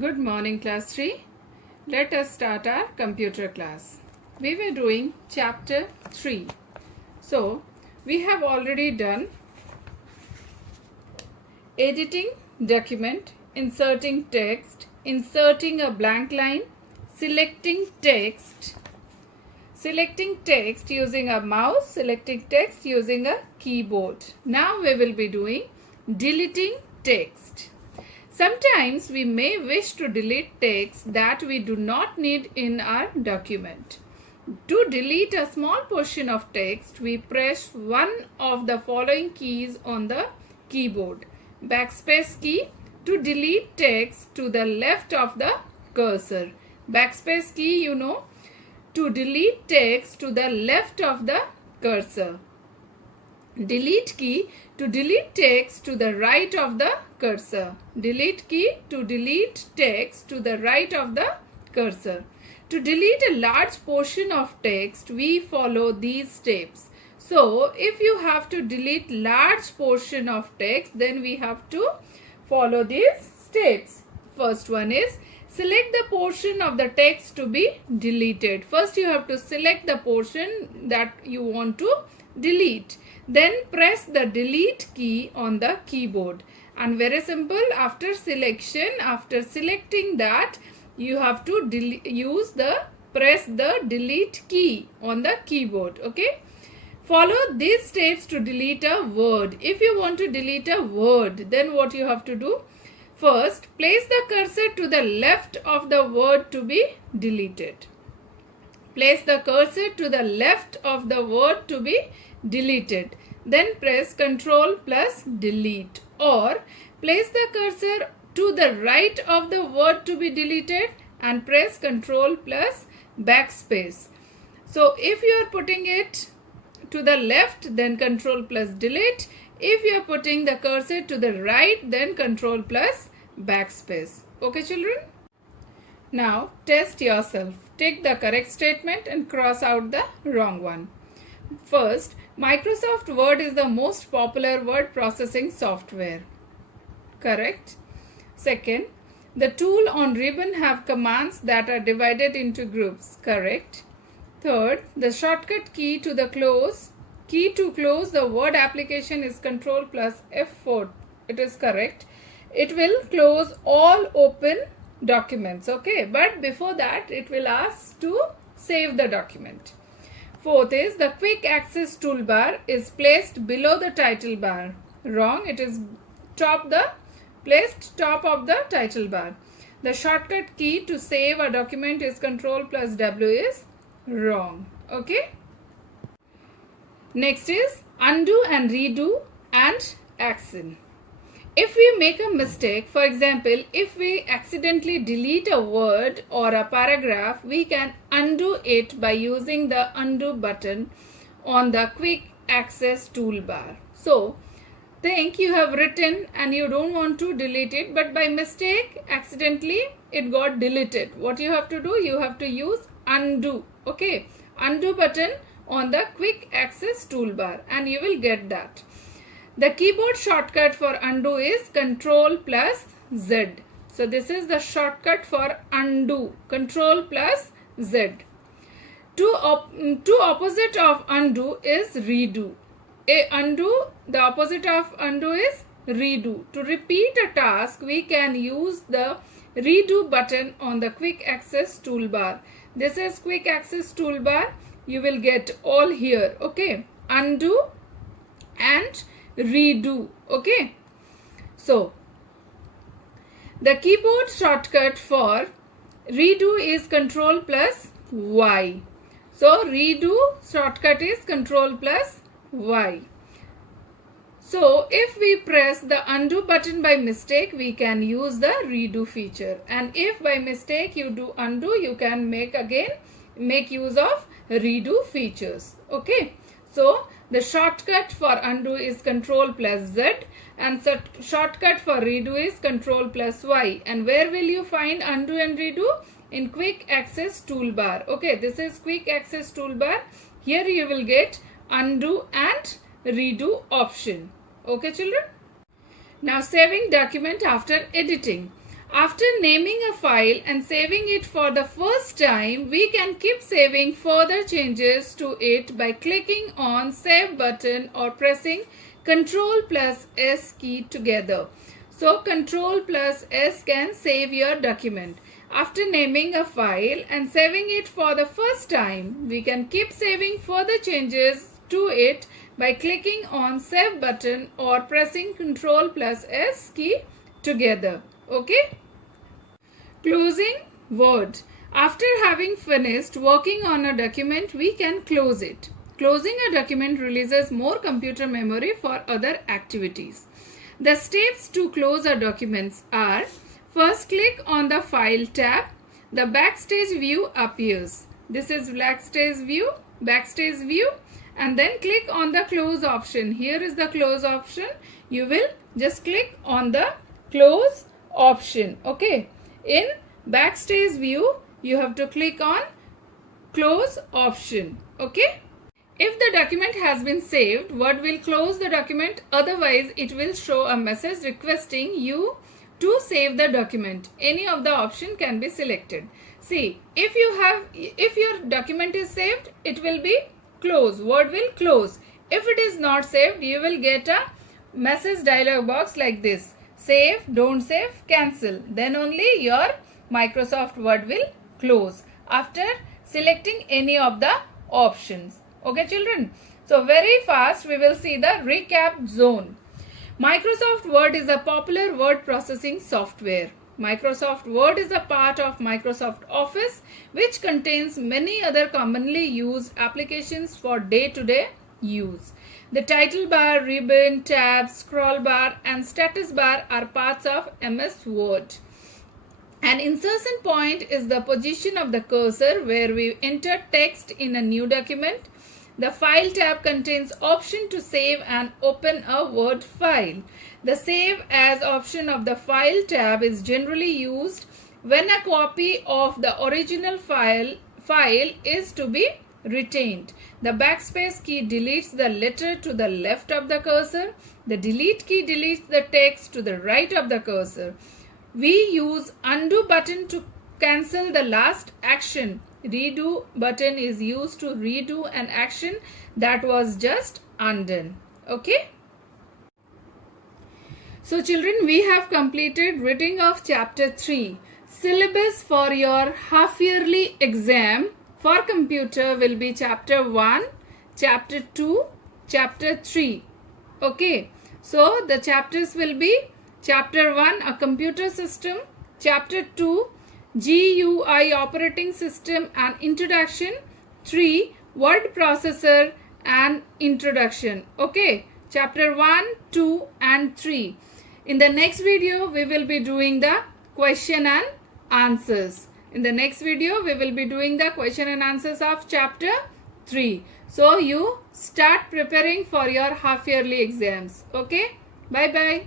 Good morning, class 3. Let us start our computer class. We were doing chapter 3. So, we have already done editing document, inserting text, inserting a blank line, selecting text using a mouse, selecting text using a keyboard. Now we will be doing deleting text. Sometimes we may wish to delete text that we do not need in our document. To delete a small portion of text, we press one of the following keys on the keyboard. Backspace key to delete text to the left of the cursor. Backspace key, to delete text to the left of the cursor. Delete key to delete text to the right of the cursor. Delete key to delete text to the right of the cursor. To delete a large portion of text, we follow these steps. So, if you have to delete large portion of text, then we have to follow these steps. First one is select the portion of the text to be deleted. First, you have to select the portion that you want to delete. Then press the delete key on the keyboard. And very simple, after selecting that, you have to press the delete key on the keyboard. Okay. Follow these steps to delete a word. If you want to delete a word, then what you have to do? First, place the cursor to the left of the word to be deleted. Place the cursor to the left of the word to be deleted. Then press Ctrl plus delete, or place the cursor to the right of the word to be deleted and press Ctrl plus backspace. So if you are putting it to the left, then Ctrl plus delete. If you are putting the cursor to the right, then Ctrl plus backspace. Okay, children? Now test yourself. Take the correct statement and cross out the wrong one. First, Microsoft Word is the most popular word processing software. Correct. Second, the tool on ribbon have commands that are divided into groups. Correct. Third, the shortcut key to close the Word application is Ctrl plus F4. It is correct. It will close all open documents. Okay, but before that, it will ask to save the document. Fourth is the quick access toolbar is placed below the title bar. Wrong. It is placed top of the title bar. The shortcut key to save a document is Ctrl plus W is wrong. Okay. Next is undo and redo and action. If we make a mistake, for example, if we accidentally delete a word or a paragraph, we can undo it by using the undo button on the quick access toolbar. So, think you have written and you don't want to delete it, but by mistake, accidentally, it got deleted. What you have to do? You have to use undo. Okay, undo button on the quick access toolbar and you will get that. The keyboard shortcut for undo is Ctrl plus Z. So this is the shortcut for undo, Ctrl plus Z. Two opposite of undo is redo. The opposite of undo is redo. To repeat a task, we can use the redo button on the quick access toolbar. This is quick access toolbar. You will get all here. Okay, undo and redo. Okay, so the keyboard shortcut for redo is Ctrl plus Y. So redo shortcut is Ctrl plus Y. So if we press the undo button by mistake, we can use the redo feature, and if by mistake you do undo, you can make use of redo features. Okay, so the shortcut for undo is Ctrl plus Z and shortcut for redo is Ctrl plus Y. And where will you find undo and redo? In quick access toolbar. Okay, this is quick access toolbar. Here you will get undo and redo option. Okay, children? Now saving document after editing. After naming a file and saving it for the first time, we can keep saving further changes to it by clicking on Save button or pressing Ctrl plus S key together. So Ctrl plus S can save your document. After naming a file and saving it for the first time, we can keep saving further changes to it by clicking on Save button or pressing Ctrl plus S key together. Okay? Closing Word. After having finished working on a document, we can close it. Closing a document releases more computer memory for other activities. The steps to close a document are: first, click on the File tab. The Backstage view appears. This is Backstage view, and then click on the Close option. Here is the Close option. You will just click on the Close option. Okay. In Backstage view, you have to click on Close option. Okay. If the document has been saved, Word will close the document. Otherwise, it will show a message requesting you to save the document. Any of the option can be selected. See, if your document is saved, it will be close. Word will close. If it is not saved, you will get a message dialog box like this: save, don't save, cancel. Then only your Microsoft Word will close after selecting any of the options. Okay, children. So very fast we will see the recap zone. Microsoft Word is a popular word processing software. Microsoft Word is a part of Microsoft Office, which contains many other commonly used applications for day-to-day use. The title bar, ribbon, tab, scroll bar and status bar are parts of MS Word. An insertion point is the position of the cursor where we enter text in a new document. The File tab contains option to save and open a Word file. The Save As option of the File tab is generally used when a copy of the original file is to be retained. The backspace key deletes the letter to the left of the cursor. The delete key deletes the text to the right of the cursor. We use undo button to cancel the last action. Redo button is used to redo an action that was just undone. Okay. So children, we have completed reading of chapter 3. Syllabus for your half-yearly exam for computer will be chapter 1, chapter 2, chapter 3. Okay. So the chapters will be chapter 1, a computer system, chapter 2, GUI operating system and introduction, 3, word processor and introduction. Okay, chapter 1, 2 and 3. In the next video, we will be doing the question and answers. In the next video, we will be doing the question and answers of chapter 3. So you start preparing for your half-yearly exams. Okay, bye-bye.